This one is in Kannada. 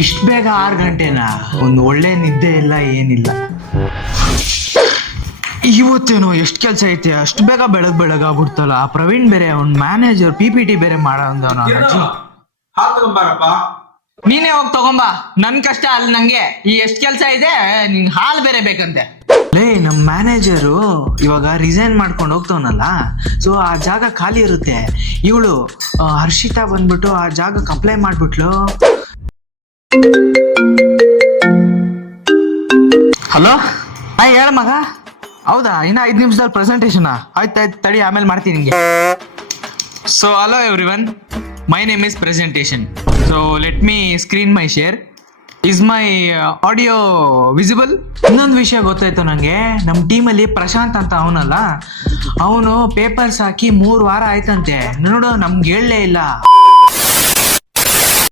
ಇಷ್ಟು ಬೇಗ 6 ಗಂಟೆನಾ? ಒಂದು ಒಳ್ಳೆ ನಿದ್ದೆ ಇಲ್ಲ, ಏನಿಲ್ಲ. ಇವತ್ತೇನೋ ಎಷ್ಟು ಕೆಲಸ ಐತೆ, ಅಷ್ಟು ಬೇಗ ಬೆಳಗಾಗ್ಬಿಡ್ತಲ್ಲ. ಪ್ರವೀಣ್ ಬೇರೆ ಅವ್ನ ಮ್ಯಾನೇಜರ್ PPT ಬೇರೆ ಮಾಡೋಂದವನು. ನೀನೇ ಹೋಗಿ ತಗೊಂಬಾ, ನನ್ ಕಷ್ಟ ಅಲ್ಲಿ. ನಂಗೆ ಈ ಎಷ್ಟು ಕೆಲಸ ಇದೆ, ನಿನ್ ಹಾಲು ಬೇರೆ ಬೇಕಂತೆ. ಲೇ, ನಮ್ ಮ್ಯಾನೇಜರು ಇವಾಗ ರಿಸೈನ್ ಮಾಡ್ಕೊಂಡು ಹೋಗ್ತವನಲ್ಲ, ಸೊ ಆ ಜಾಗ ಖಾಲಿ ಇರುತ್ತೆ. ಇವಳು ಹರ್ಷಿತಾ ಬಂದ್ಬಿಟ್ಟು ಆ ಜಾಗಕ್ಕೆ ಅಪ್ಲೈ ಮಾಡ್ಬಿಟ್ಲು. ಹಲೋ, ಹೇಳ ಮಗ. ಹೌದಾ, ಇನ್ನ 5 ನಿಮಿಷದಲ್ಲಿ ಪ್ರೆಸೆಂಟೇಷನ್? ಆಯ್ತಾಯ್ತು, ತಡಿ, ಆಮೇಲೆ ಮಾಡ್ತೀನಿ ನಿಂಗೆ. So hello everyone, my name is presentation. So let me screen my share. Is my audio visible? ಇನ್ನೊಂದು ವಿಷಯ ಗೊತ್ತಾಯ್ತು ನಂಗೆ. ನಮ್ಮ ಟೀಮಲ್ಲಿ ಪ್ರಶಾಂತ್ ಅಂತ ಅವನಲ್ಲ, ಅವನು ಪೇಪರ್ಸ್ ಹಾಕಿ 3 ವಾರ ಆಯ್ತಂತೆ. ನೋಡು, ನಮ್ಗೆ ಹೇಳಲೇ ಇಲ್ಲ.